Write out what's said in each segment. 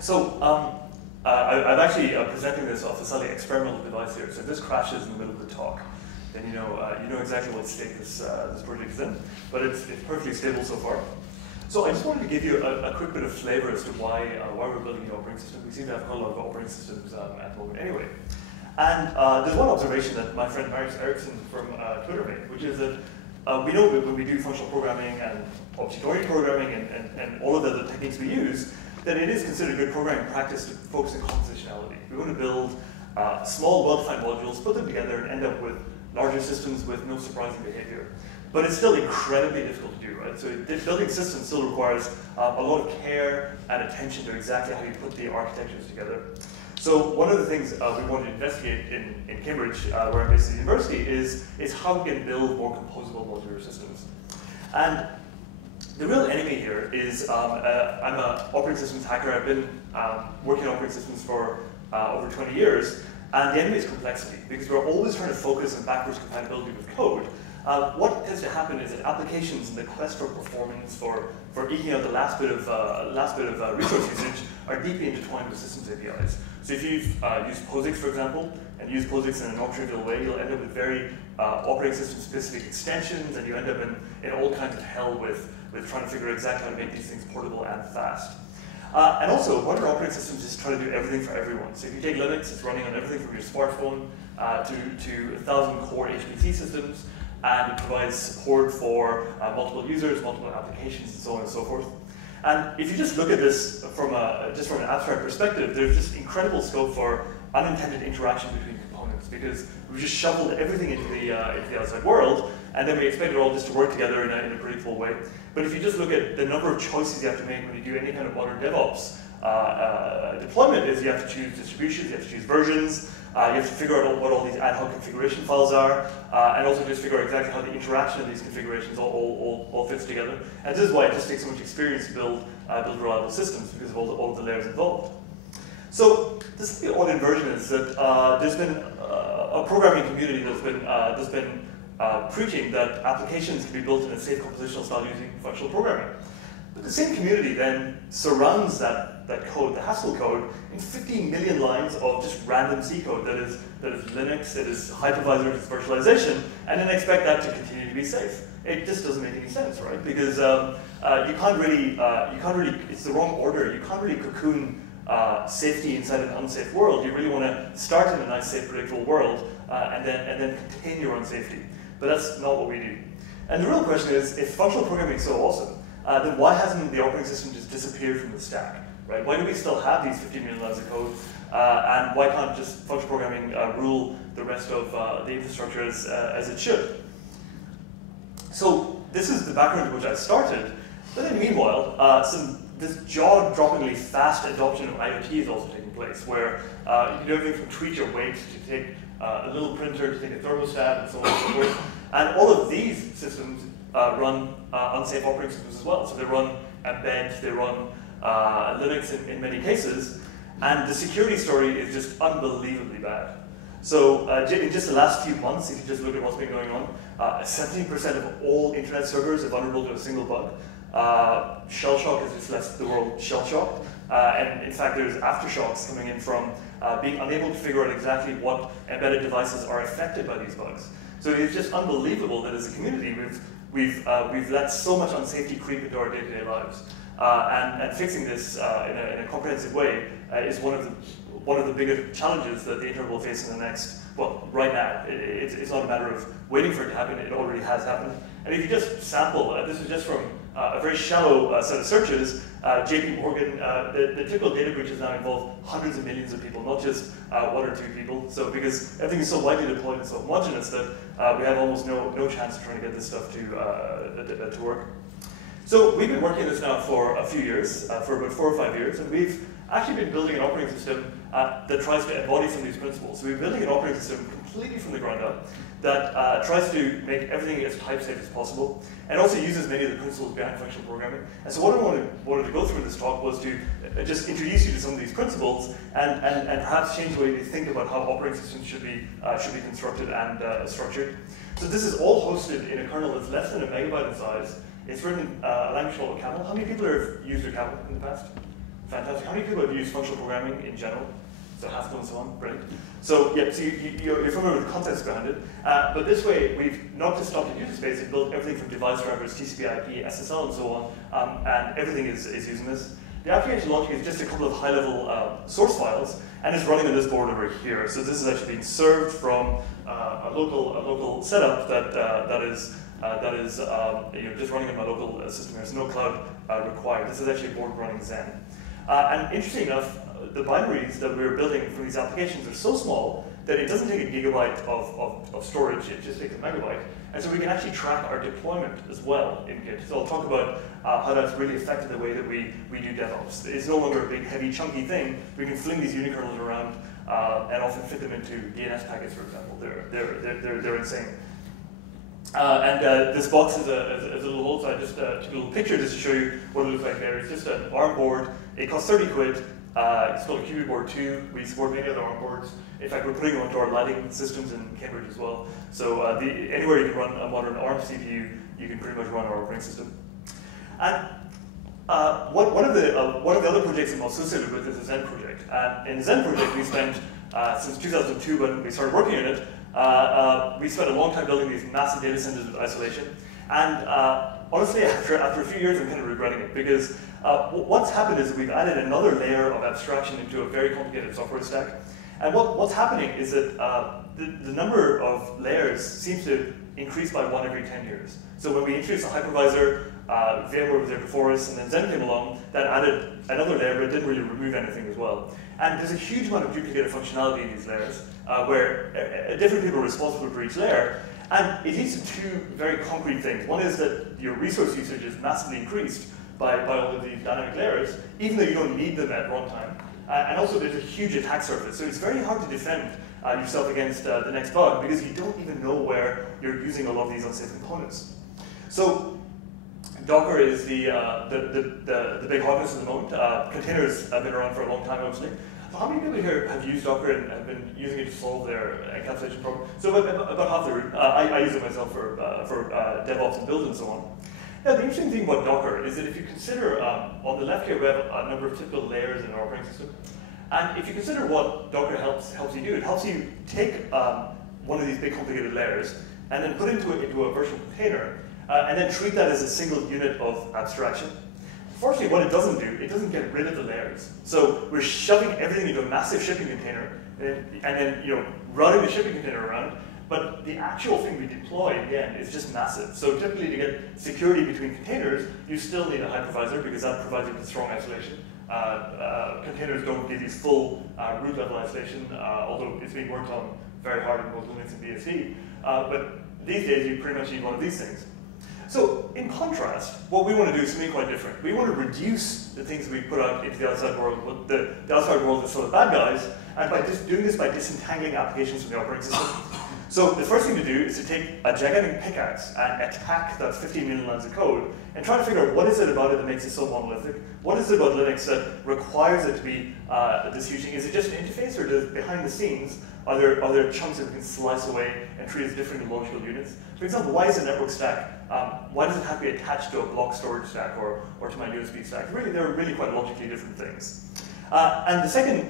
So I'm actually presenting this off a slightly experimental device here. So if this crashes in the middle of the talk, then you know exactly what state this project is in. But it's perfectly stable so far. So I just wanted to give you a quick bit of flavor as to why we're building an operating system. We seem to have quite a lot of operating systems at the moment anyway. And there's one observation that my friend Marius Eriksson from Twitter made, which is that we know that when we do functional programming and object-oriented programming and all of the techniques we use, that it is considered good programming practice to focus on compositionality. We want to build small, well-defined modules, put them together, and end up with larger systems with no surprising behavior. But it's still incredibly difficult to do, right? So building systems still requires a lot of care and attention to exactly how you put the architectures together. So one of the things we want to investigate in Cambridge, where I'm based at the university, is how we can build more composable modular systems. And the real enemy here is I'm an operating systems hacker. I've been working on operating systems for over 20 years. And the enemy is complexity, because we're always trying to focus on backwards compatibility with code. What tends to happen is that applications in the quest for performance, for eking out the last bit of resource usage, are deeply intertwined with systems APIs. So if you've used POSIX, for example, and use POSIX in a non-trivial way, you'll end up with very operating system-specific extensions, and you end up in all kinds of hell with trying to figure out exactly how to make these things portable and fast. And also, modern operating systems just try to do everything for everyone. So if you take Linux, it's running on everything from your smartphone to 1,000 core HPC systems, and it provides support for multiple users, multiple applications, and so on and so forth. And if you just look at this from an abstract perspective, there's just incredible scope for unintended interaction between components, because we just shoveled everything into the outside world, and then we expect it all just to work together in a predictable way. But if you just look at the number of choices you have to make when you do any kind of modern DevOps deployment, is you have to choose distributions, you have to choose versions, you have to figure out what all these ad hoc configuration files are, and also just figure out exactly how the interaction of these configurations all fits together. And this is why it just takes so much experience to build reliable systems, because of all the layers involved. So this the odd inversion is that there's been a programming community that's been preaching that applications can be built in a safe compositional style using functional programming. But the same community then surrounds that code, the Haskell code, in 15 million lines of just random C code that is Linux, that is hypervisor, that is virtualization, and then expect that to continue to be safe. It just doesn't make any sense, right? Because you can't really, it's the wrong order. You can't really cocoon safety inside an unsafe world. You really want to start in a nice, safe, predictable world, and then contain your own safety. But that's not what we do. And the real question is, if functional programming is so awesome, then why hasn't the operating system just disappeared from the stack? Right? Why do we still have these 15 million lines of code? And why can't just functional programming rule the rest of the infrastructure as it should? So this is the background in which I started. But then meanwhile, this jaw-droppingly fast adoption of IoT is also taking place, where you can do everything from tweak your weight to take a little printer to take a thermostat and so on and so forth. And all of these systems run unsafe operating systems as well. So they run embed, they run Linux in many cases, and the security story is just unbelievably bad. So in just the last few months, if you just look at what's been going on, 17% of all internet servers are vulnerable to a single bug. Shell shock has just left the world shell-shocked, and in fact there's aftershocks coming in from being unable to figure out exactly what embedded devices are affected by these bugs. So it's just unbelievable that as a community we've let so much unsafety creep into our day-to-day lives. And fixing this in a comprehensive way is one of the bigger challenges that the internet will face in the next, well, right now. It's not a matter of waiting for it to happen, it already has happened. And if you just sample, this is just from a very shallow set of searches, JP Morgan, the typical data breaches now involve hundreds of millions of people, not just one or two people. So because everything is so widely deployed and so homogeneous that we have almost no chance of trying to get this stuff to work. So we've been working on this now for a few years, for about 4 or 5 years, and we've actually been building an operating system that tries to embody some of these principles. So we're building an operating system completely from the ground up that tries to make everything as type safe as possible, and also uses many of the principles behind functional programming. And so what I wanted to go through in this talk was to just introduce you to some of these principles and perhaps change the way you think about how operating systems should be constructed and structured. So this is all hosted in a kernel that's less than a megabyte in size. It's written in a language called OCaml. How many people have used OCaml in the past? Fantastic. How many people have used functional programming in general? So Haskell and so on, brilliant. So yeah, so you're familiar with the concepts behind it. But this way, we've not just stopped at user space, we've built everything from device drivers, TCP/IP, SSL, and so on, and everything is using this. The application logic is just a couple of high-level source files, and it's running on this board over here. So this is actually being served from a local setup that is just running on my local system. There's no cloud required. This is actually a board running Zen. And interesting enough, the binaries that we're building for these applications are so small that it doesn't take a gigabyte of storage, it just takes a megabyte. And so we can actually track our deployment as well in Git. So I'll talk about how that's really affected the way that we do DevOps. It's no longer a big, heavy, chunky thing. We can fling these unikernels around and often fit them into DNS packets, for example. They're insane. This box is a little old, so I just took a little picture just to show you what it looks like there. It's just an ARM board. It costs 30 quid. It's called a QB board 2. We support many other ARM boards. In fact, we're putting them onto our lighting systems in Cambridge as well. So anywhere you can run a modern ARM CPU, you can pretty much run our operating system. And one of the other projects I'm associated with is the Zen project. And in the Zen project, we spent, since 2002 when we started working on it, we spent a long time building these massive data centers with isolation. And honestly, after a few years, I'm kind of regretting it, because what's happened is we've added another layer of abstraction into a very complicated software stack. And what's happening is that the number of layers seems to increase by 1 every 10 years. So when we introduced a hypervisor, VMware was there before us, and then Zen came along, that added another layer, but it didn't really remove anything as well. And there's a huge amount of duplicated functionality in these layers, where different people are responsible for each layer. And it leads to two very concrete things. One is that your resource usage is massively increased by all of these dynamic layers, even though you don't need them at runtime. And also there's a huge attack surface. So it's very hard to defend yourself against the next bug, because you don't even know where you're using a lot of these unsafe components. So Docker is the big hotness at the moment. Containers have been around for a long time, obviously. So how many people here have used Docker and have been using it to solve their encapsulation problem? So about half the room. I use it myself for DevOps and build and so on. Now, the interesting thing about Docker is that if you consider, on the left here, we have a number of typical layers in our operating system. And if you consider what Docker helps you do, it helps you take one of these big complicated layers and then put it into a virtual container, and then treat that as a single unit of abstraction. Fortunately, what it doesn't do, it doesn't get rid of the layers. So we're shoving everything into a massive shipping container, and then routing the shipping container around. But the actual thing we deploy in the end is just massive. So typically, to get security between containers, you still need a hypervisor, because that provides you with strong isolation. Containers don't give you full root level isolation, although it's being worked on very hard in both Linux and BSD. But these days, you pretty much need one of these things. So in contrast, what we want to do is something quite different. We want to reduce the things we put out into the outside world. The outside world is full of bad guys, and by doing this by disentangling applications from the operating system. So the first thing to do is to take a gigantic pickaxe and attack that 15 million lines of code and try to figure out what is it about it that makes it so monolithic? What is it about Linux that requires it to be this huge thing? Is it just an interface, or does behind the scenes are there chunks that we can slice away and treat as different logical units? For example, why is a network stack? Why does it have to be attached to a block storage stack or to my USB stack? Really, they're really quite logically different things. And the second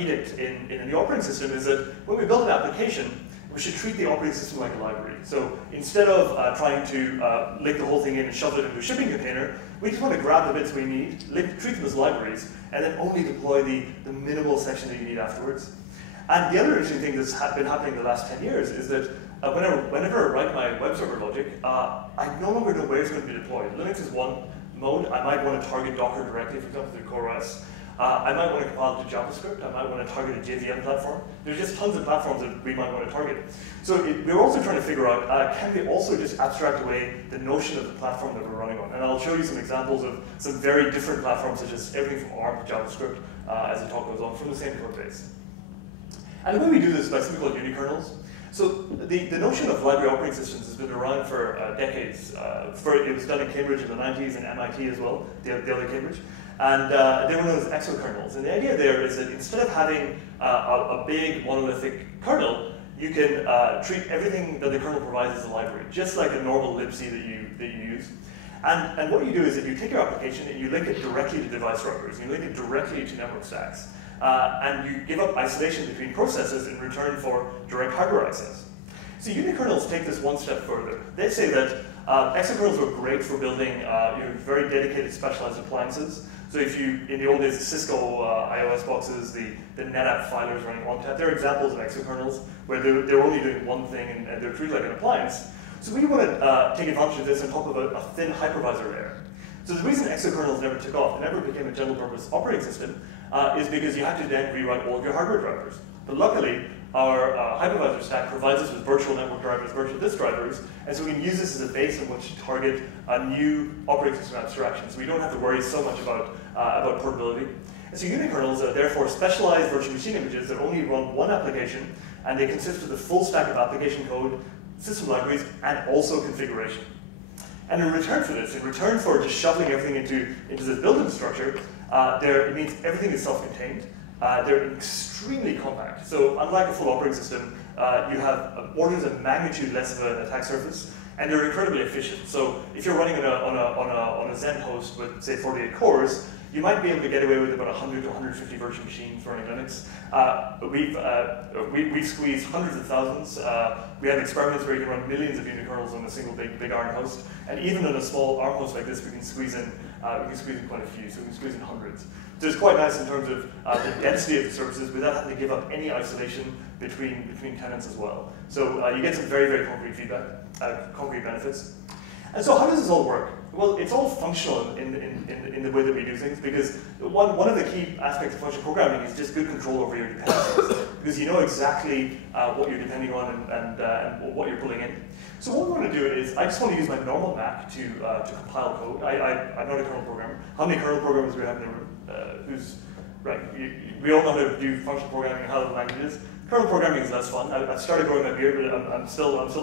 edict in the operating system is that when we build an application, we should treat the operating system like a library. So instead of trying to link the whole thing in and shove it into a shipping container, we just want to grab the bits we need, treat them as libraries, and then only deploy the minimal section that you need afterwards. And the other interesting thing that's been happening in the last 10 years is that whenever I write my web server logic, I no longer know where it's going to be deployed. Linux is one mode. I might want to target Docker directly, for example, through CoreOS. I might want to compile to JavaScript. I might want to target a JVM platform. There's just tons of platforms that we might want to target. So we're also trying to figure out, can we also just abstract away the notion of the platform that we're running on? And I'll show you some examples of some very different platforms, such as everything from ARM to JavaScript, as the talk goes on, from the same code base. And the way we do this is by something called unikernels. So the notion of library operating systems has been around for decades. It was done in Cambridge in the 90s and MIT as well, the other Cambridge. And they were known as exokernels. And the idea there is that instead of having a big monolithic kernel, you can treat everything that the kernel provides as a library, just like a normal libc that you use. And what you do is that you take your application and you link it directly to device drivers, you link it directly to network stacks, and you give up isolation between processes in return for direct hardware access. So unikernels take this one step further. They say that exokernels are great for building very dedicated specialized appliances. So if you, in the old days, the Cisco iOS boxes, the NetApp filers running ONTAP, they're examples of exokernels where they're only doing one thing and they're treated like an appliance. So we want to take advantage of this on top of a thin hypervisor layer. So the reason exokernels never took off, they never became a general purpose operating system, is because you had to then rewrite all of your hardware drivers. But luckily, our hypervisor stack provides us with virtual network drivers, virtual disk drivers, and so we can use this as a base on which to target a new operating system abstraction. So we don't have to worry so much about portability. And so unikernels are therefore specialized virtual machine images that only run one application, and they consist of the full stack of application code, system libraries, and also configuration. And in return for this, in return for just shoveling everything into this built-in structure, it means everything is self-contained. They're extremely compact. So unlike a full operating system, you have orders of magnitude less of an attack surface, and they're incredibly efficient. So if you're running on a Zen host with, say, 48 cores, you might be able to get away with about 100 to 150 virtual machines running Linux. We've squeezed hundreds of thousands. We have experiments where you can run millions of unikernels on a single big ARM host, and even on a small ARM host like this, we can squeeze in quite a few. So we can squeeze in hundreds. So it's quite nice in terms of the density of the services without having to give up any isolation between tenants as well. So you get some very concrete feedback, concrete benefits. And so how does this all work? Well, it's all functional in the way that we do things, because one of the key aspects of functional programming is just good control over your dependencies, because you know exactly what you're depending on and what you're pulling in. So what we want to do is, I just want to use my normal Mac to compile code. I'm not a kernel programmer. How many kernel programmers do we have in the room? We all know how to do functional programming and how the language is. Kernel programming is less fun. I've started growing my beard, but I'm still not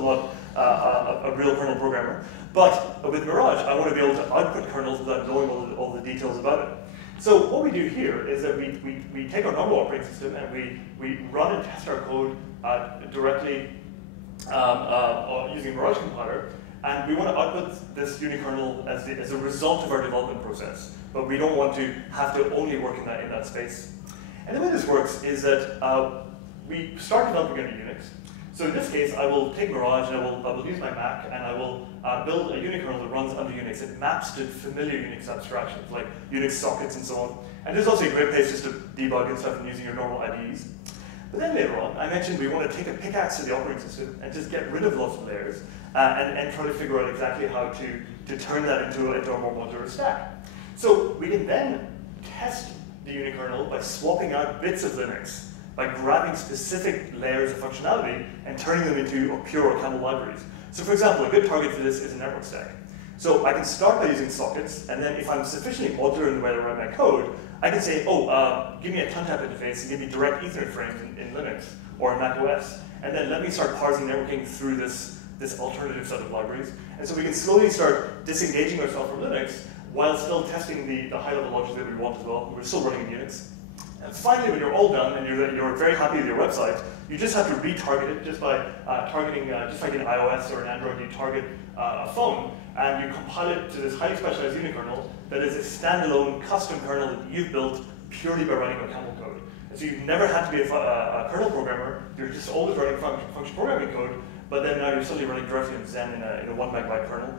a real kernel programmer. But with Mirage, I want to be able to output kernels without knowing all the details about it. So what we do here is that we take our normal operating system and we run and test our code directly using Mirage compiler, and we want to output this unikernel as a result of our development process. But we don't want to have to only work in that space. And the way this works is that we start developing under Unix. So in this case, I will take Mirage and I will use my Mac and I will build a unikernel that runs under Unix. It maps to familiar Unix abstractions like Unix sockets and so on. And this is also a great place just to debug and stuff and using your normal IDEs. But then later on, I mentioned we want to take a pickaxe to the operating system and just get rid of lots of layers and try to figure out exactly how to turn that into a more modular stack. So we can then test the unikernel by swapping out bits of Linux, by grabbing specific layers of functionality and turning them into pure OCaml libraries. So for example, a good target for this is a network stack. So I can start by using sockets, and then if I'm sufficiently modular in the way I write my code, I can say, give me a TUNTAP interface and give me direct Ethernet frames in Linux or in Mac OS, and then let me start parsing networking through this alternative set of libraries. And so we can slowly start disengaging ourselves from Linux while still testing the high-level logic that we want as well. We're still running in Unix. And finally, when you're all done and you're very happy with your website, you just have to retarget it just by targeting, just like in iOS or in Android, you target a phone, and you compile it to this highly specialized unikernel that is a standalone custom kernel that you've built purely by writing OCaml code. And so you've never had to be a kernel programmer, you're just always writing function programming code, but then now you're suddenly running directly in Zen in a 1 megabyte kernel.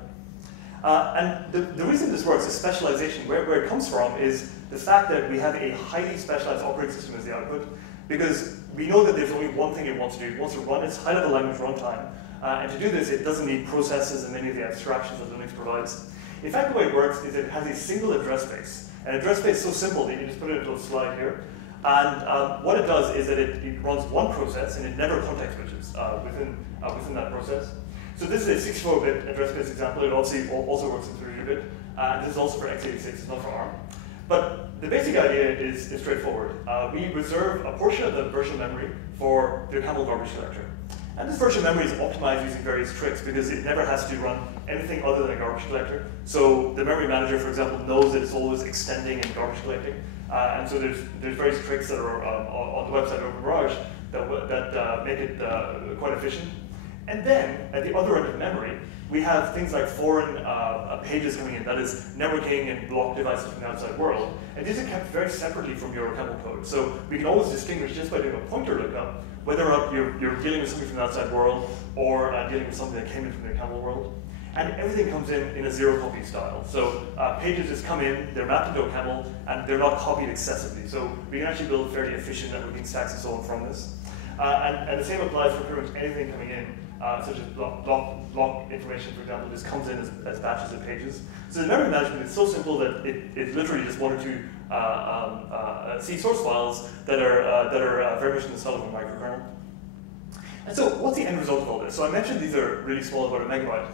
And the reason this works is specialization. Where it comes from is the fact that we have a highly specialized operating system as the output, because we know that there's only one thing it wants to do. It wants to run its high-level language runtime. And to do this, it doesn't need processes and many of the abstractions that Linux provides. In fact, the way it works is it has a single address space. An address space is so simple that you can just put it into a slide here. And what it does is that it runs one process and it never context switches within that process. So this is a 64-bit address space example. It obviously also works in 32-bit. And this is also for x86, it's not for ARM. But the basic idea is straightforward. We reserve a portion of the virtual memory for the OCaml garbage collector. And this virtual memory is optimized using various tricks because it never has to run anything other than a garbage collector. So the memory manager, for example, knows that it's always extending and garbage collecting. And so there's various tricks that are on the website of Mirage that make it quite efficient. And then, at the other end of memory, we have things like foreign pages coming in, that is networking and block devices from the outside world. And these are kept very separately from your OCaml code. So we can always distinguish just by doing a pointer lookup whether or not you're dealing with something from the outside world or dealing with something that came in from the OCaml world. And everything comes in a zero copy style. So pages just come in, they're mapped into OCaml, and they're not copied excessively. So we can actually build fairly efficient networking stacks and so on from this. And the same applies for pretty much anything coming in, such as block information, for example, just comes in as batches of pages. So the memory management is so simple that it's literally just one or two C source files that are very much in the style of a microkernel. And so what's the end result of all this? So I mentioned these are really small, about a megabyte.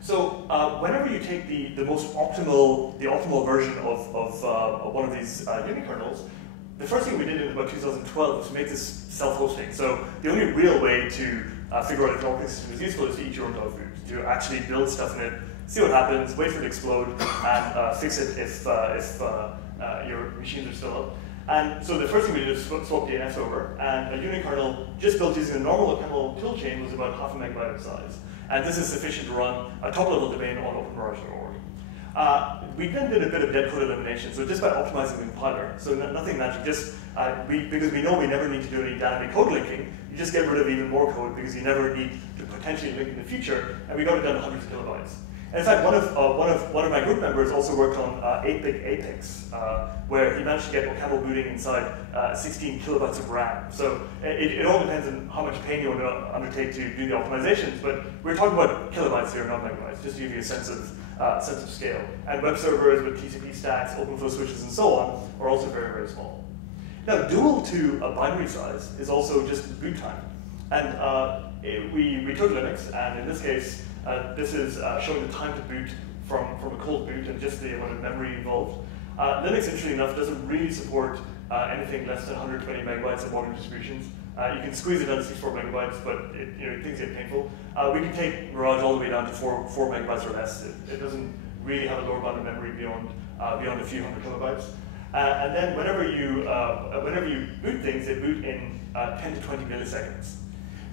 So whenever you take the optimal version of one of these unikernels, the first thing we did in about 2012 was to make this self-hosting. So the only real way to figure out if an operating system is useful is to eat your own dog food, to actually build stuff in it, see what happens, wait for it to explode, and fix it if your machines are still up. And so the first thing we did was swap DNS over, and a unikernel just built using a normal OCaml toolchain was about 0.5 megabyte in size. And this is sufficient to run a top-level domain on openmirage.org. We then did a bit of dead code elimination, so just by optimizing the compiler. So nothing magic, just because we know we never need to do any dynamic code linking, you just get rid of even more code because you never need to potentially link in the future, and we got it down to hundreds of kilobytes. And in fact, one of my group members also worked on 8-bit Apex, where he managed to get OCaml booting inside 16 kilobytes of RAM. So it all depends on how much pain you want to undertake to do the optimizations, but we're talking about kilobytes here, not megabytes, just to give you a sense of scale. And web servers with TCP stacks, OpenFlow switches, and so on are also very, very small. Now, dual to a binary size is also just boot time. And we took Linux, and in this case, this is showing the time to boot from a cold boot and just the amount of memory involved. Linux, interestingly enough, doesn't really support anything less than 120 megabytes of modern distributions. You can squeeze it down to 64 megabytes, but things get painful. We can take Mirage all the way down to 4 megabytes or less. It doesn't really have a lower bound of memory beyond a few hundred kilobytes. And then whenever you boot things, they boot in 10 to 20 milliseconds.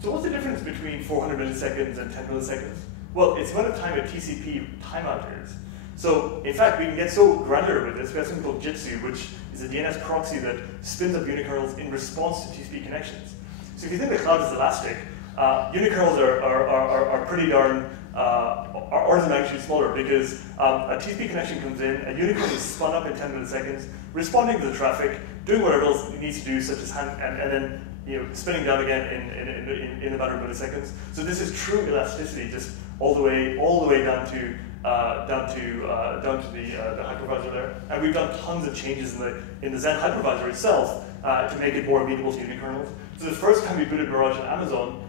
So what's the difference between 400 milliseconds and 10 milliseconds? Well, it's what a time a TCP timeout is. So in fact, we can get so granular with this. We have something called Jitsu, which is a DNS proxy that spins up unikernels in response to TCP connections. So if you think the cloud is elastic, unikernels are pretty darn orders of magnitude smaller because a TCP connection comes in, a unikernel is spun up in 10 milliseconds, responding to the traffic, doing whatever else it needs to do, such as and then spinning down again in a matter of milliseconds. So this is true elasticity, just all the way down to the hypervisor there. And we've done tons of changes in the Zen hypervisor itself to make it more amenable to unikernels. So the first time we booted Mirage on Amazon,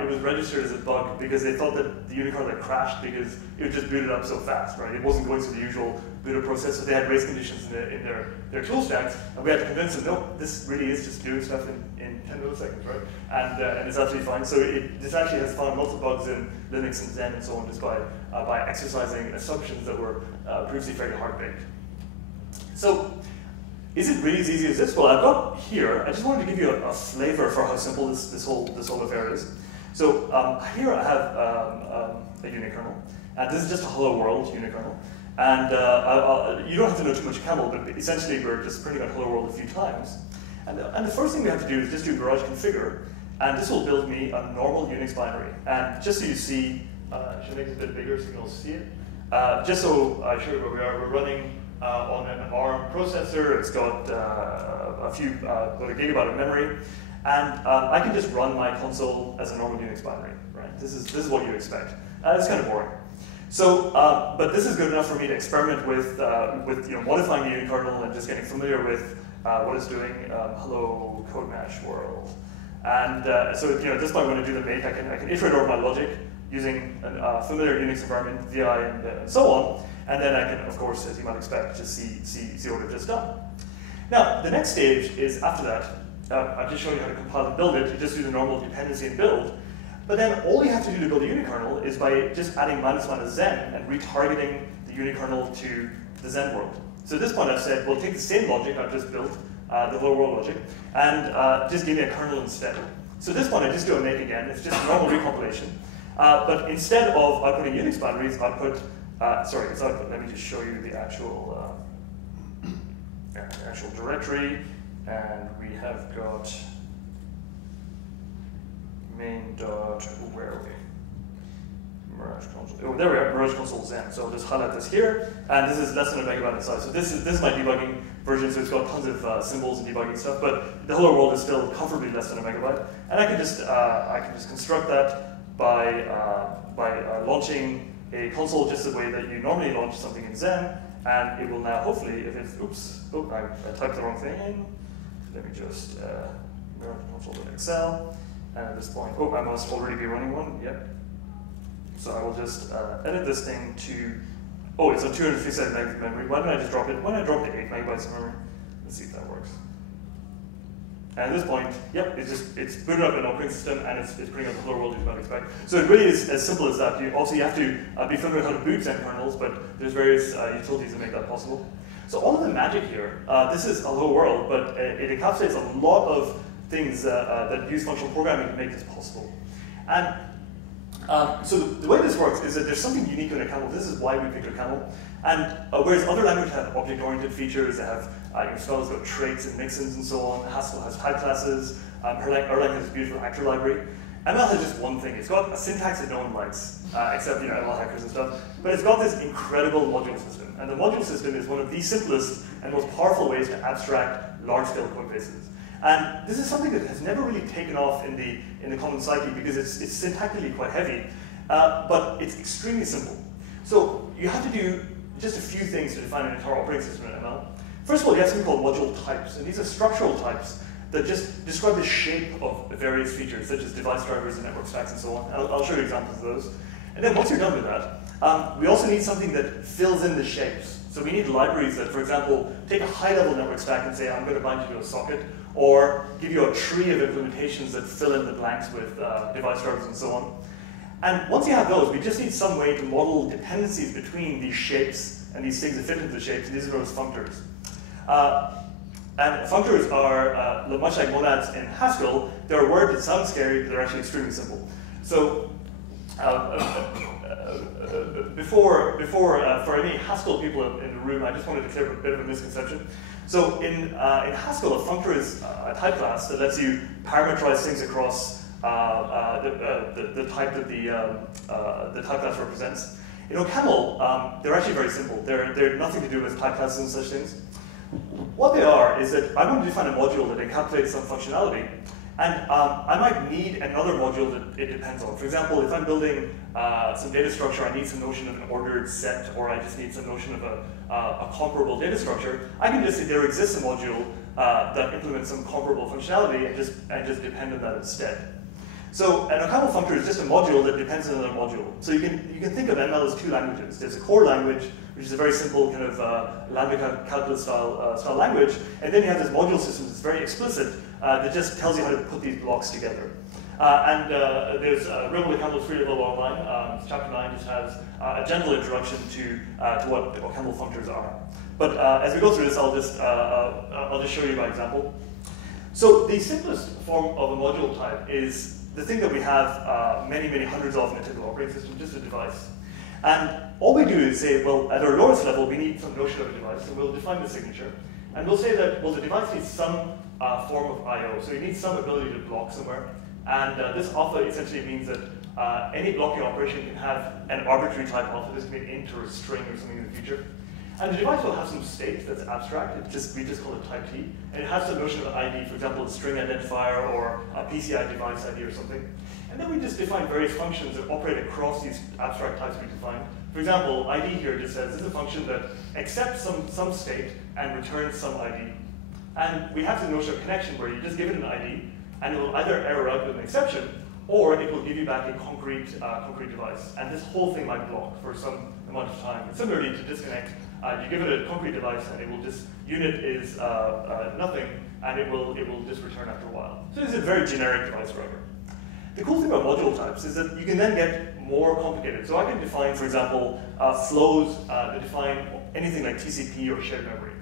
it was registered as a bug because they thought that the unikernel had crashed because it just booted up so fast, right? It wasn't going through the usual booter process, so they had race conditions in their tool stacks, and we had to convince them, no, this really is just doing stuff in 10 milliseconds, right? And it's absolutely fine. So this actually has found lots of bugs in Linux and Zen and so on just by exercising assumptions that were previously fairly hard-baked. So is it really as easy as this? Well, I've got here, I just wanted to give you a flavor for how simple this whole affair is. So here I have a unikernel, and this is just a hello world unikernel. And you don't have to know too much OCaml, but essentially we're just printing out hello world a few times. And the first thing we have to do is just do Mirage configure, and this will build me a normal Unix binary. And just so you see, should I make it a bit bigger so you can all see it? Just so I show you where we are, we're running on an ARM processor. It's got about a gigabyte of memory. And I can just run my console as a normal Unix binary, right? This is what you expect. It's kind of boring. So, but this is good enough for me to experiment with modifying the unikernel and just getting familiar with what it's doing. Hello, code mesh world. And so, at this point, when I do the make, I can iterate over my logic using a familiar Unix environment, VI, and so on. And then I can, of course, as you might expect, just see what I've just done. Now, the next stage is after that. I've just shown you how to compile and build it. You just do the normal dependency and build. But then all you have to do to build a unikernel is by just adding -Zen and retargeting the unikernel to the Zen world. So at this point I've said, well, take the same logic I've just built, the hello world logic, and just give me a kernel instead. So at this point I just do a make again. It's just a normal recompilation. But instead of outputting Unix binaries, output, sorry, it's output. Let me just show you the actual directory. And we have got main dot, where are we? Mirage console. Oh, there we are, Mirage console Zen. So I'll just highlight this here, and this is less than a megabyte in size. So this is my debugging version, so it's got tons of symbols and debugging stuff, but the hello world is still comfortably less than a megabyte. And I can just construct that by launching a console just the way that you normally launch something in Zen, and it will now hopefully, if it's, oops, oh, I typed the wrong thing in. Let me just Mirage console.xl, and at this point, oh, I must already be running one. Yep. So I will just edit this thing to, oh, it's on 257 megabytes of memory. Why don't I just drop it? Why don't I drop it to 8 megabytes of memory? Let's see if that works. And at this point, yep, it's booted up an operating system, and it's putting up the hello world you might expect. So it really is as simple as that. You have to be familiar with how to boot Zen kernels, but there's various utilities that make that possible. So all of the magic here, this is a hello world, but it encapsulates a lot of things that use functional programming to make this possible. And so the way this works is that there's something unique in OCaml. This is why we picked OCaml. And whereas other languages have object-oriented features, they have Scala's got traits and mixins and so on. Haskell has type classes. Erlang has a beautiful actor library. ML has just one thing. It's got a syntax that no one likes, except ML hackers and stuff. But it's got this incredible module system. And the module system is one of the simplest and most powerful ways to abstract large-scale code bases. And this is something that has never really taken off in the common psyche because it's syntactically quite heavy, but it's extremely simple. So you have to do just a few things to define an entire operating system in ML. First of all, you have something called module types, and these are structural types that just describe the shape of various features, such as device drivers and network stacks and so on. I'll show you examples of those. And then once you're done with that, we also need something that fills in the shapes. So we need libraries that, for example, take a high-level network stack and say, I'm going to bind you to a socket, or give you a tree of implementations that fill in the blanks with device drivers and so on. And once you have those, we just need some way to model dependencies between these shapes and these things that fit into the shapes, and these are known as functors. And functors are, much like monads in Haskell, they're a word that sounds scary, but they're actually extremely simple. So for any Haskell people in the room, I just wanted to clear up a bit of a misconception. So in Haskell, a functor is a type class that lets you parameterize things across the type that the type class represents. In OCaml, they're actually very simple. They're nothing to do with type classes and such things. What they are is that I want to define a module that encapsulates some functionality, and I might need another module that it depends on. For example, if I'm building some data structure, I need some notion of an ordered set, or I just need some notion of a comparable data structure. I can just say there exists a module that implements some comparable functionality and just depend on that instead. So an OCaml functor is just a module that depends on another module. So you can think of ML as two languages. There's a core language, which is a very simple kind of lambda calculus style language, and then you have this module system that's very explicit that just tells you how to put these blocks together. There's Rebel OCaml free level online. Chapter 9 just has a general introduction to what OCaml functors are. But as we go through this, I'll just show you by example. So the simplest form of a module type is the thing that we have many hundreds of in a typical operating system, just a device. And all we do is say, well, at our lowest level, we need some notion of a device, and we'll define the signature. And we'll say that, well, the device needs some form of I/O, so you need some ability to block somewhere. And this alpha essentially means that any blocking operation can have an arbitrary type alpha. This can be an int or a string or something in the future. And the device will have some state that's abstract. We just call it type T. And it has some notion of an ID, for example, a string identifier or a PCI device ID or something. And then we just define various functions that operate across these abstract types we define. For example, ID here just says this is a function that accepts some state and returns some ID. And we have the notion of connection where you just give it an ID, and it will either error out with an exception, or it will give you back a concrete device. And this whole thing might block for some amount of time. And similarly, to disconnect, you give it a concrete device, and it will just, unit is nothing, and it will just return after a while. So this is a very generic device driver. The cool thing about module types is that you can then get more complicated. So I can define, for example, flows that define anything like TCP or shared memory.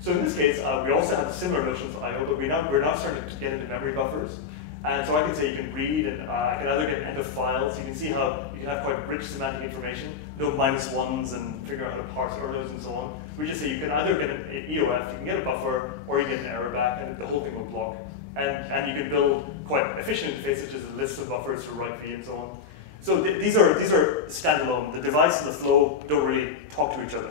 So in this case, we also have a similar notion for I/O, but we're now starting to get into memory buffers. And so I can say you can read, and I can either get end of files. You can see how you can have quite rich semantic information, no -1s, and figure out how to parse errors and so on. We just say you can either get an EOF, you can get a buffer, or you get an error back, and the whole thing will block. And you can build quite efficient interfaces, such as a list of buffers for write v and so on. So these are standalone. The device and the flow don't really talk to each other.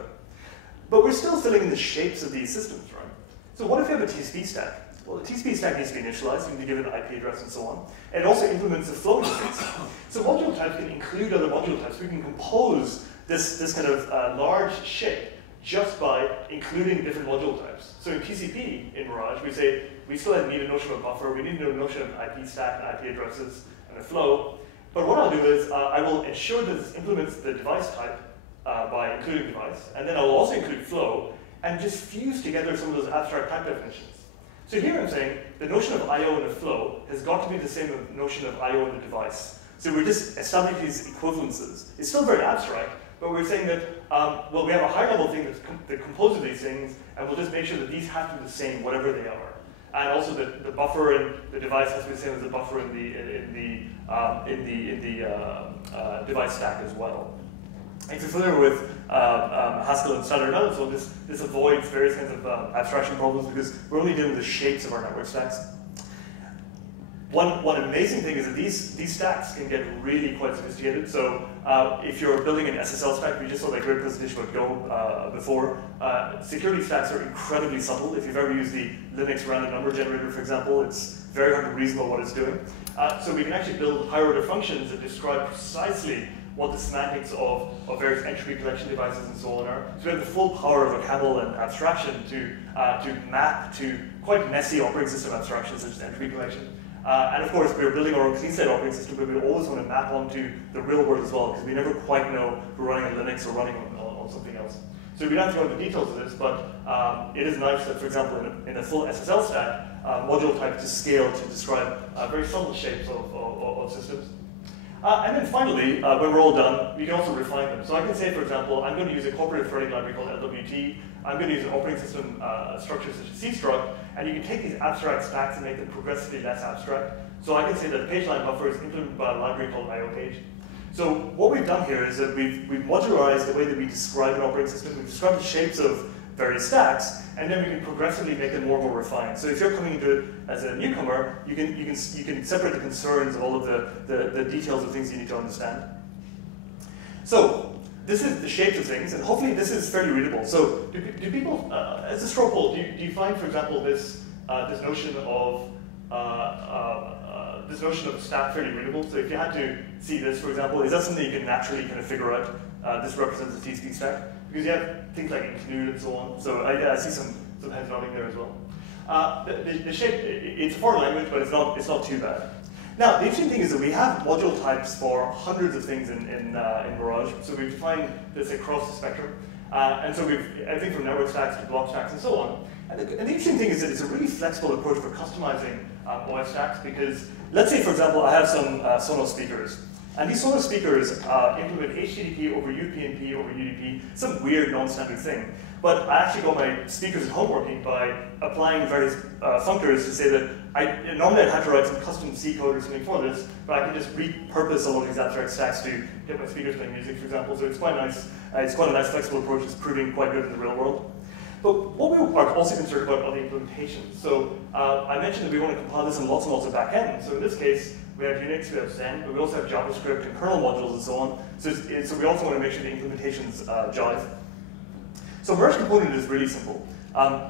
But we're still filling in the shapes of these systems, right? So what if you have a TCP stack? Well, the TCP stack needs to be initialized. You need to give it an IP address and so on. And it also implements the flow interface. So module types can include other module types. We can compose this kind of large shape just by including different module types. So in TCP, in Mirage, we say we still need a notion of buffer. We need a notion of IP stack and IP addresses and a flow. But what I'll do is I will ensure that this implements the device type by including device. And then I will also include flow and just fuse together some of those abstract type definitions. So here I'm saying the notion of I/O and the flow has got to be the same notion of I/O and the device. So we're just establishing these equivalences. It's still very abstract, but we're saying that, well, we have a high-level thing that composes these things, and we'll just make sure that these have to be the same, whatever they are. And also the buffer and the device has to be the same as the buffer in the device stack as well. If you're familiar with Haskell and standard analysis, so this avoids various kinds of abstraction problems because we're only dealing with the shapes of our network stacks. One amazing thing is that these stacks can get really quite sophisticated. So if you're building an SSL stack, we just saw that great presentation about Go before. Security stacks are incredibly subtle. If you've ever used the Linux random number generator, for example, it's very hard to reason about what it's doing. So we can actually build higher order functions that describe precisely what the semantics of various entropy collection devices and so on are. So we have the full power of OCaml and abstraction to map to quite messy operating system abstractions such as entropy collection. And of course, we're building our own clean slate operating system, but we always want to map onto the real world as well, because we never quite know if we're running on Linux or running on something else. So we don't have to go into the details of this, but it is nice that, for example, in a full SSL stack, module type to scale to describe very subtle shapes of systems. And then finally, when we're all done, we can also refine them. So I can say, for example, I'm going to use a cooperative threading library called LWT. I'm going to use an operating system structure such as cstruct, and you can take these abstract stacks and make them progressively less abstract. So I can say that a page line buffer is implemented by a library called IOPage. So what we've done here is that we've modularized the way that we describe an operating system. We've described the shapes of various stacks, and then we can progressively make them more and more refined. So if you're coming into it as a newcomer, you can separate the concerns of all of the details of things you need to understand. So this is the shapes of things, and hopefully this is fairly readable. So do people, as a straw poll, do you find, for example, this notion of a stack fairly readable? So if you had to see this, for example, is that something you can naturally kind of figure out? This represents a TCP stack. Because you have things like include and so on. So I see some heads nodding there as well. The shape, it's a foreign language, but it's not too bad. Now, the interesting thing is that we have module types for hundreds of things in Mirage. So we've defined this across the spectrum. And so we've everything from network stacks to block stacks and so on. And the interesting thing is that it's a really flexible approach for customizing OS stacks, because let's say, for example, I have some Sonos speakers. And these Sonos speakers implement HTTP over UPnP over UDP, some weird non-standard thing. But I actually got my speakers at home working by applying various functors to say that normally I'd have to write some custom C code or something for this, but I can just repurpose a lot of these abstract stacks to get my speakers playing music, for example. So it's quite nice. It's quite a nice flexible approach. It's proving quite good in the real world. But what we are also concerned about are the implementations. So I mentioned that we want to compile this in lots and lots of backends. So in this case, we have Unix, we have Zen, but we also have JavaScript and kernel modules and so on. So we also want to make sure the implementations jive. So merge component is really simple.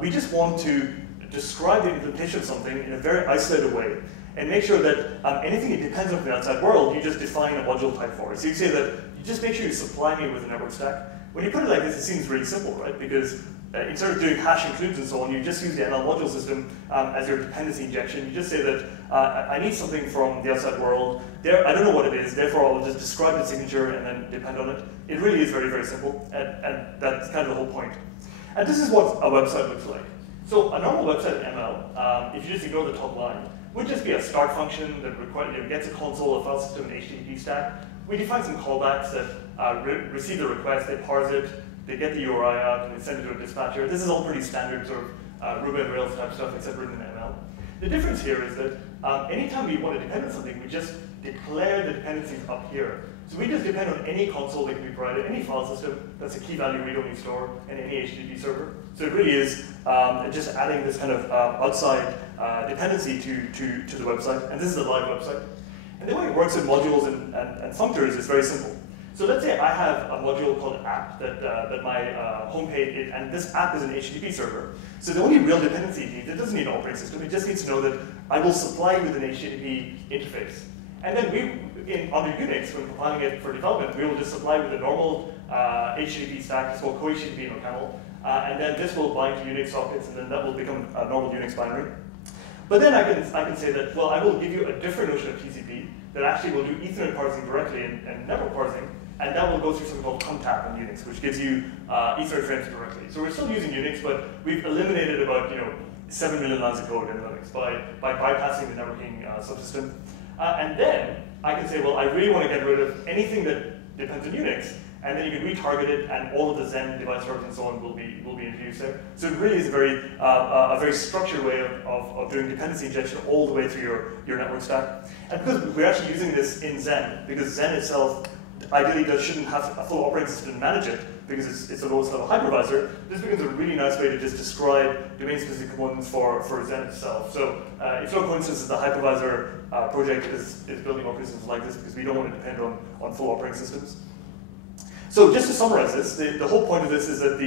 We just want to describe the implementation of something in a very isolated way and make sure that anything that depends on the outside world, you just define a module type for it. So you say that you just make sure you supply me with a network stack. When you put it like this, it seems really simple, right? Because instead of doing hash includes and so on, you just use the ML module system as your dependency injection. You just say that I need something from the outside world. I don't know what it is, therefore I'll just describe the signature and then depend on it. It really is very, very simple, and that's kind of the whole point. And this is what a website looks like. So a normal website in ML, if you just ignore the top line, would just be a start function that gets a console, a file system, an HTTP stack. We define some callbacks that receive the request, they parse it, they get the URI out, and they send it to a dispatcher. This is all pretty standard sort Ruby and Rails type stuff, except written in ML. The difference here is that anytime we want to depend on something, we just declare the dependencies up here. So we just depend on any console that can be provided, any file system that's a key value read-only store, and any HTTP server. So it really is just adding this kind of outside dependency to the website. And this is a live website. And the way it works with modules and functors is very simple. So let's say I have a module called app that my homepage, and this app is an HTTP server. So the only real dependency it needs, it doesn't need an operating system, it just needs to know that I will supply you with an HTTP interface. And then under Unix, when compiling it for development, we will just supply with a normal HTTP stack, it's called co-HTTP in OCaml, and then this will bind to Unix sockets, and then that will become a normal Unix binary. But then I can say that, well, I will give you a different notion of TCP that actually will do Ethernet parsing directly and network parsing, and that will go through something called contap in Unix, which gives you Ethernet frames directly. So we're still using Unix, but we've eliminated about 7 million lines of code in Linux by bypassing the networking subsystem. And then I can say, well, I really want to get rid of anything that depends on Unix, and then you can retarget it, and all of the Zen device servers and so on will be introduced there. So it really is a very structured way of doing dependency injection all the way through your network stack. And because we're actually using this in Zen, because Zen itself ideally shouldn't have a full operating system to manage it, because it's the lowest level hypervisor, this becomes a really nice way to just describe domain-specific components for Zen itself. So it's no coincidence that the hypervisor project is building operating systems like this, because we don't want to depend on full operating systems. So just to summarize this, the whole point of this is that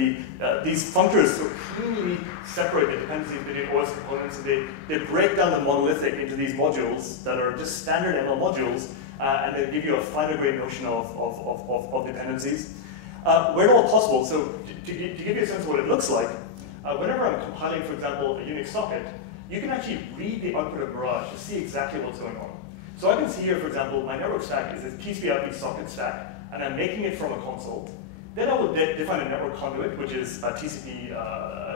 these functors sort of cleanly separate the dependencies between OS components, and they break down the monolithic into these modules that are just standard ML modules, and they give you a finer grained notion of dependencies. Where at all possible, so to give you a sense of what it looks like, whenever I'm compiling, for example, a Unix socket, you can actually read the output of Mirage to see exactly what's going on. So I can see here, for example, my network stack is this TCP/IP socket stack, and I'm making it from a console. Then I will define a network conduit, which is a TCP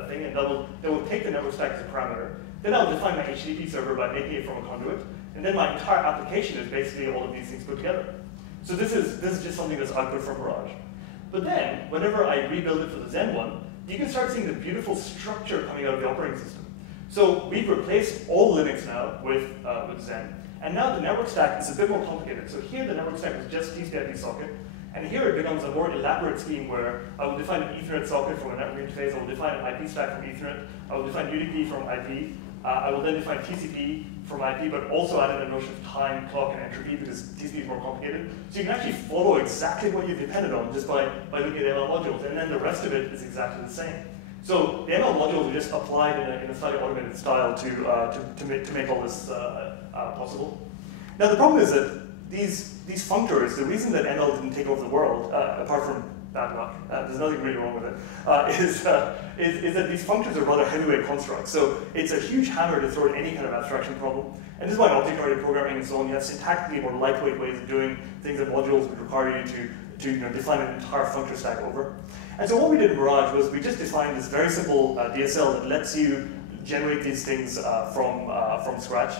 thing, and that will take the network stack as a parameter. Then I'll define my HTTP server by making it from a conduit, and then my entire application is basically all of these things put together. So this is just something that's output from Mirage. But then, whenever I rebuild it for the Zen one, you can start seeing the beautiful structure coming out of the operating system. So we've replaced all Linux now with Zen, and now the network stack is a bit more complicated. So here the network stack is just TCP/IP socket, and here it becomes a more elaborate scheme where I will define an Ethernet socket from a network interface, I will define an IP stack from Ethernet, I will define UDP from IP, I will then define TCP from IP, but also add in a notion of time, clock, and entropy, because TCP is more complicated. So you can actually follow exactly what you've depended on just by looking at ML modules, and then the rest of it is exactly the same. So the ML modules are just applied in a slightly automated style to make all this possible. Now the problem is that these functors, the reason that ML didn't take over the world, apart from bad luck, there's nothing really wrong with it, is that these functors are rather heavyweight constructs. So it's a huge hammer to throw at any kind of abstraction problem. And this is why in object-oriented programming and so on, you have syntactically more lightweight ways of doing things that modules would require you to define an entire functor stack over. And so what we did in Mirage was we just defined this very simple DSL that lets you generate these things from scratch.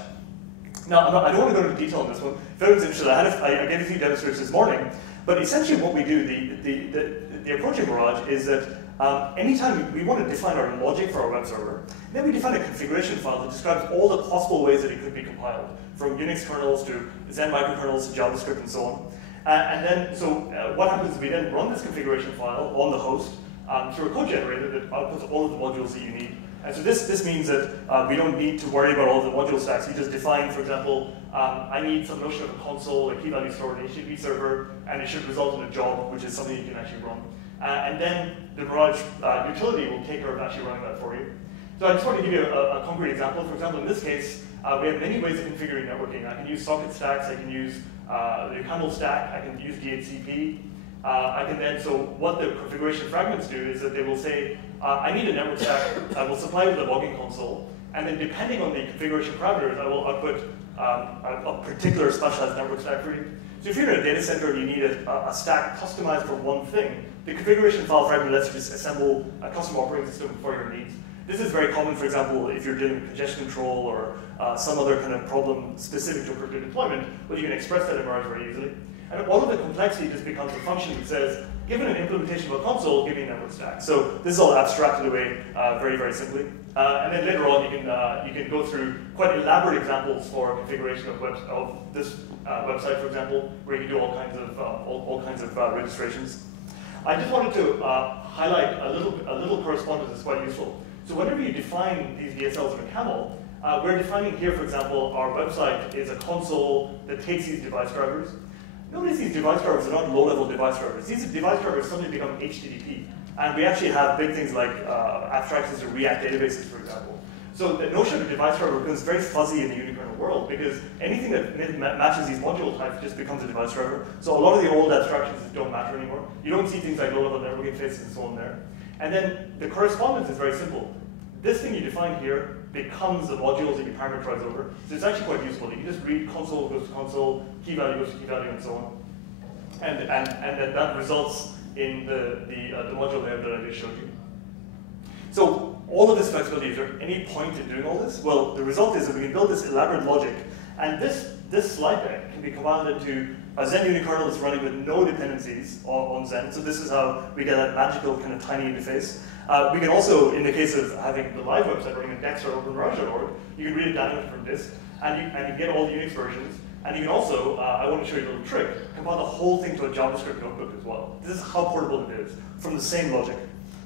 Now, I don't want to go into detail on this one. If anyone's interested, I gave a few demonstrations this morning. But essentially what we do, the approach in Mirage is that anytime we want to define our logic for our web server, then we define a configuration file that describes all the possible ways that it could be compiled, from Unix kernels to Zen microkernels to JavaScript and so on. And then, so what happens is we then run this configuration file on the host through a code generator that outputs all of the modules that you need. And so this means that we don't need to worry about all of the module stacks. You just define, for example, I need some notion of a console, a key value store, an HTTP server, and it should result in a job, which is something you can actually run. And then the Mirage utility will take care of actually running that for you. So I just want to give you a concrete example. For example, in this case, we have many ways of configuring networking. I can use socket stacks, I can use the unikernel stack, I can use DHCP. I can then, so what the configuration fragments do is that they will say, I need a network stack, I will supply with a logging console, and then depending on the configuration parameters, I will output a particular specialized network stack for you. So if you're in a data center and you need a stack customized for one thing, the configuration file fragment lets you just assemble a custom operating system for your needs. This is very common, for example, if you're dealing with congestion control or some other kind of problem specific to a particular deployment, but you can express that in Mirage very easily. And all of the complexity just becomes a function that says, given an implementation of a console, give me a network stack. So this is all abstracted away very, very simply. And then later on, you can go through quite elaborate examples for configuration of this website, for example, where you can do all kinds of registrations. I just wanted to highlight a little correspondence that's quite useful. So whenever you define these DSLs in a camel, we're defining here, for example, our website is a console that takes these device drivers. Notice these device drivers are not low-level device drivers. These device drivers suddenly become HTTP. And we actually have big things like abstractions to React databases, for example. So the notion of device driver becomes very fuzzy in the Unikernel world because anything that matches these module types just becomes a device driver. So a lot of the old abstractions don't matter anymore. You don't see things like low-level network interfaces and so on there. And then the correspondence is very simple. This thing you define here becomes the modules that you parameterize over. So it's actually quite useful. You can just read console goes to console, key value goes to key value, and so on. And then that results in the module layout that I just showed you. So all of this flexibility, is there any point in doing all this? Well, the result is that we can build this elaborate logic, and this slide deck can be compiled into a Zen unikernel that's running with no dependencies on Zen. So this is how we get that magical kind of tiny interface. We can also, in the case of having the live website running in Dex or OpenMirage.org, you can read it down from disk, and you get all the Unix versions. And you can also, I want to show you a little trick, compile the whole thing to a JavaScript notebook as well. This is how portable it is from the same logic.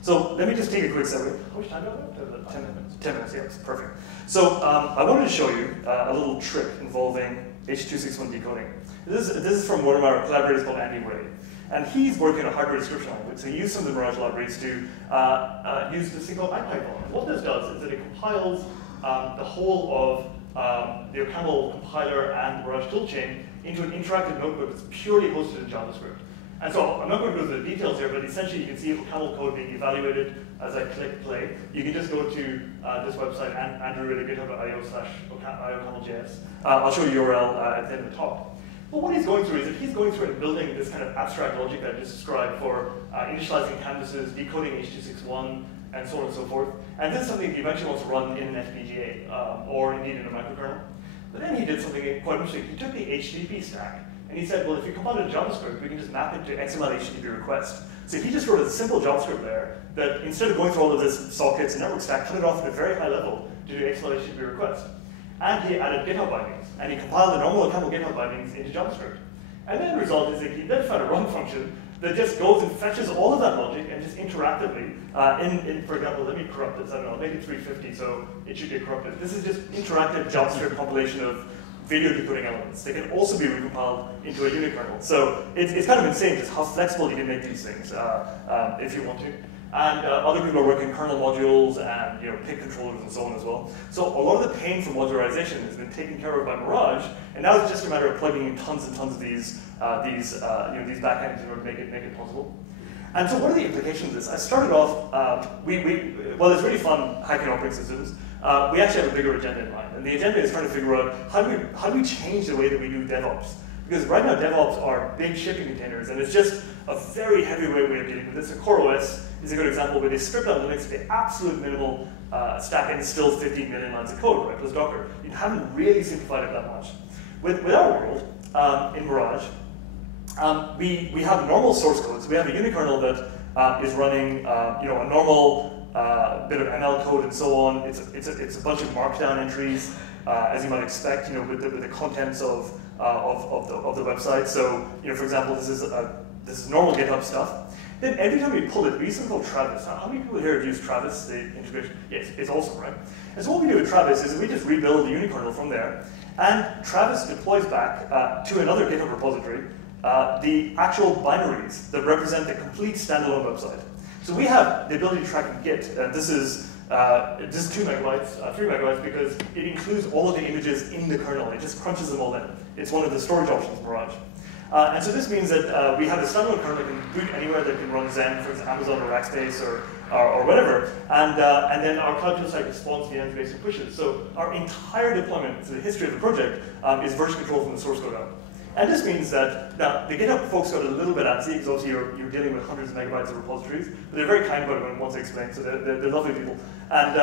So let me just take a quick segue. How much time do I have? 10 minutes. 10 minutes, yes, perfect. So I wanted to show you a little trick involving H.261 decoding. This is from one of our collaborators called Andy Ray. And he's working on a hardware description language. So he used some of the Mirage libraries to use this thing called IPython. And what this does is that it compiles the whole of the OCaml compiler and Mirage toolchain into an interactive notebook that's purely hosted in JavaScript. And so I'm not going to go through the details here, but essentially you can see OCaml code being evaluated as I click play. You can just go to this website, andrew.github.io/OCaml.js. I'll show you the URL at the end of the talk. But what he's going through is that he's going through and building this kind of abstract logic that I just described for initializing canvases, decoding H.261, and so on and so forth. And this is something he eventually wants to run in an FPGA, or indeed in a microkernel. But then he did something quite interesting. He took the HTTP stack, and he said, well, if you compile it to JavaScript, we can just map it to XML HTTP request. So he just wrote a simple JavaScript layer that instead of going through all of this sockets and network stack, cut it off at a very high level to do XML HTTP request. And he added GitHub bindings, and he compiled the normal OCaml GitHub bindings into JavaScript. And then the result is that he then found a run function that just goes and fetches all of that logic and just interactively, for example, let me corrupt this, I don't know, make it 350 so it should get corrupted. This is just interactive JavaScript compilation of video decoding elements. They can also be recompiled into a unikernel. So it's kind of insane just how flexible you can make these things if you want to. And other people are working kernel modules and PIC controllers and so on as well. So a lot of the pain from modularization has been taken care of by Mirage, and now it's just a matter of plugging in tons and tons of these backends in order to make it possible. And so what are the implications of this? I started off, well, it's really fun hacking operating systems. We actually have a bigger agenda in mind, and the agenda is trying to figure out how do we change the way that we do DevOps. Because right now DevOps are big shipping containers, and it's just a very heavyweight way of dealing with this. And CoreOS is a good example where they stripped out Linux to the absolute minimal stack, and it's still 15 million lines of code, right, plus Docker. You haven't really simplified it that much. With our world, in Mirage, we have normal source code. So we have a unikernel that is running a normal bit of ML code and so on. It's a bunch of markdown entries, as you might expect, with the contents of the website. So, for example, this is normal GitHub stuff. Then every time we pull it, we use something called Travis. Now, how many people here have used Travis, the integration? Yes, it's awesome, right? And so what we do with Travis is we just rebuild the unikernel from there, and Travis deploys back to another GitHub repository the actual binaries that represent the complete standalone website. So we have the ability to track in Git. This is 2 megabytes, 3 megabytes, because it includes all of the images in the kernel. It just crunches them all in. It's one of the storage options in Mirage. And so this means that we have a standalone kernel that can boot anywhere that can run Zen, for example, Amazon or Rackspace or whatever. And then our cloud tool stack responds VMs based on pushes. So our entire deployment, so the history of the project, is version controlled from the source code out. And this means that, now, the GitHub folks got a little bit antsy, because obviously you're dealing with hundreds of megabytes of repositories, but they're very kind about it once they explain, so they're lovely people. And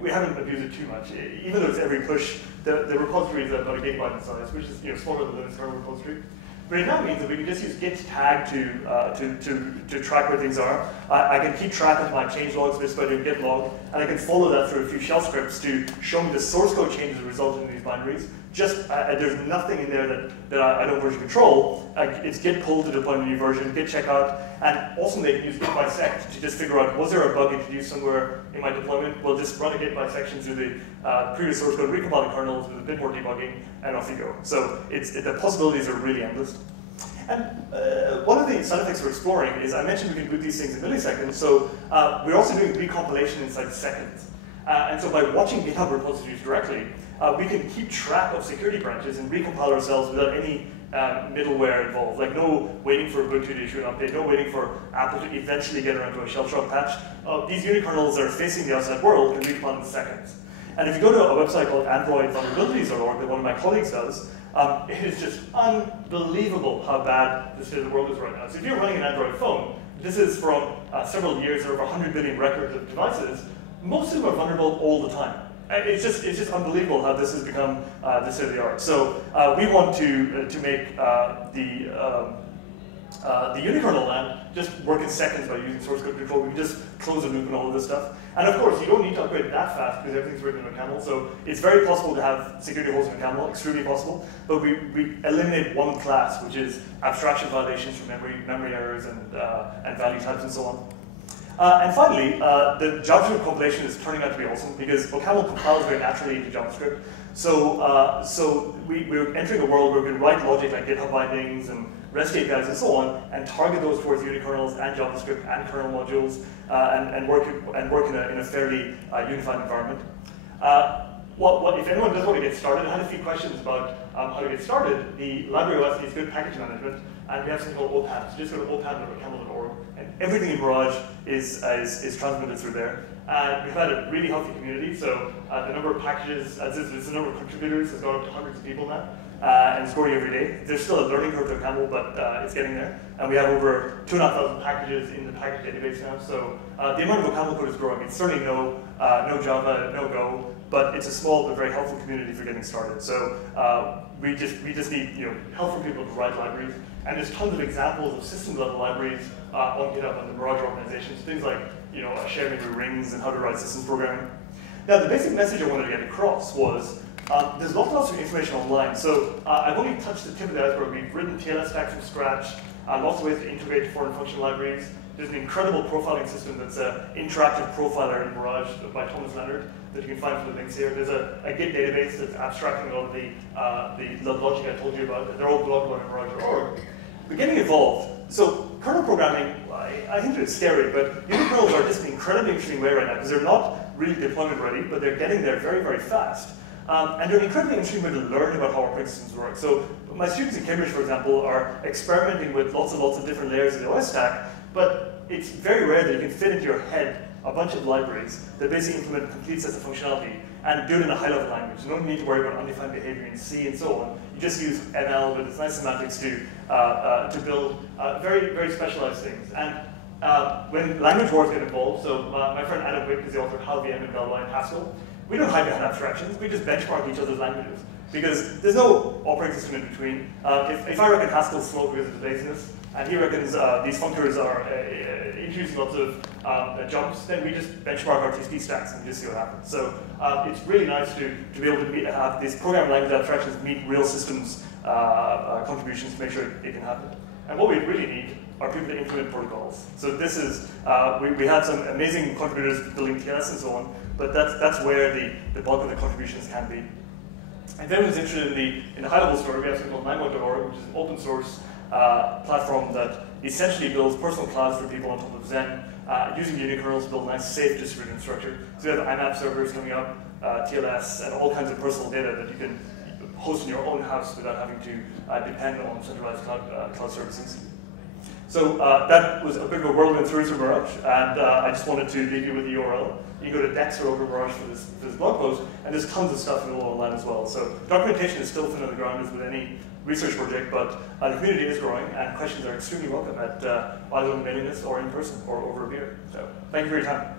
we haven't abused it too much. Even though it's every push, the repository is about a gigabyte in size, which is smaller than the Linux kernel repository. But it now means that we can just use git tag to track where things are. I can keep track of my change logs just by doing git log, and I can follow that through a few shell scripts to show me the source code changes that result in these binaries. Just there's nothing in there that I don't version control. It's git pull to deploy a new version, git checkout, and also they can use git bisect to just figure out, was there a bug introduced somewhere in my deployment? Well, just run a git bisection through the previous source code, recompile the kernels with a bit more debugging, and off you go. So the possibilities are really endless. And one of the side effects we're exploring is, I mentioned we can boot these things in milliseconds, so we're also doing recompilation inside seconds. And so by watching GitHub repositories directly, we can keep track of security branches and recompile ourselves without any middleware involved. Like no waiting for Ubuntu to issue an update, no waiting for Apple to eventually get around to a shell shock patch. These unikernels that are facing the outside world can recompile in seconds. And if you go to a website called androidvulnerabilities.org that one of my colleagues does, it is just unbelievable how bad the state of the world is right now. So if you're running an Android phone, this is from several years, there are over 100 billion records of devices. Most of them are vulnerable all the time. It's just unbelievable how this has become the state of the art. So we want to make the unikernel lab just work in seconds by using source code control. We can just close the loop and all of this stuff. And of course, you don't need to upgrade that fast because everything's written in OCaml. So it's very possible to have security holes in OCaml, extremely possible. But we eliminate one class, which is abstraction violations from memory errors and value types and so on. And finally, the JavaScript compilation is turning out to be awesome because OCaml compiles very naturally into JavaScript. So we're entering a world where we can write logic like GitHub bindings and REST APIs and so on, and target those towards unikernels and JavaScript and kernel modules, and work in a fairly unified environment. If anyone does want to get started, I had a few questions about how to get started. The library OS needs good package management, and we have something called OPAM. So just go to opam.ocaml.org, and everything in Mirage is transmitted through there. And we've had a really healthy community, so the number of packages, the number of contributors has gone up to hundreds of people now, and it's growing every day. There's still a learning curve to OCaml, but it's getting there. And we have over 2,500 packages in the package database now, so the amount of OCaml code is growing. It's certainly no Java, no Go, but it's a small but very helpful community for getting started. So we just need help from people to write libraries, and there's tons of examples of system-level libraries on GitHub and the Mirage organizations, things like sharing your rings and how to write systems programming. Now the basic message I wanted to get across was there's lots of information online. So I've only touched the tip of the iceberg. We've written TLS stacks from scratch, lots of ways to integrate foreign function libraries. There's an incredible profiling system that's an interactive profiler in Mirage by Thomas Leonard that you can find from the links here. There's a Git database that's abstracting a lot of the logic I told you about. They're all blogged on Mirage.org. We're getting involved. So kernel programming, I think it's scary, but unikernels are just an incredibly interesting way right now because they're not really deployment ready, but they're getting there very, very fast. And they're an incredibly interesting way to learn about how operating systems work. So my students in Cambridge, for example, are experimenting with lots of different layers of the OS stack, but it's very rare that you can fit into your head a bunch of libraries that basically implement complete sets of functionality and do it in a high-level language. You don't need to worry about undefined behavior in C and so on. You just use ML with its nice semantics to build very, very specialized things. And when language wars get involved, so my friend Adam Wick is the author of How VM and Belva and Haskell. We don't hide behind abstractions. We just benchmark each other's languages because there's no operating system in between. If I reckon Haskell's slow because of laziness, and he reckons these functors are introducing lots of jumps, then we just benchmark our TCP stacks and just see what happens. So it's really nice to be able to have these programming language abstractions meet real systems contributions to make sure it can happen. And what we really need are people to implement protocols. So this is, we had some amazing contributors building TLS and so on, but that's where the bulk of the contributions can be. And then who's interested in the high-level story, we have something called Nymote.org, which is an open source platform that essentially builds personal clouds for people on top of Zen, using unikernels to build nice, safe distributed infrastructure. So we have IMAP servers coming up, TLS, and all kinds of personal data that you can host in your own house without having to depend on centralized cloud services. So that was a bit of a whirlwind through to Mirage, and I just wanted to leave you with the URL. You can go to Dex or over Mirage for this blog post, and there's tons of stuff available online as well. So documentation is still thin on the ground as with any research project, but the community is growing, and questions are extremely welcome at either on the mailing list or in person or over a beer. So thank you for your time.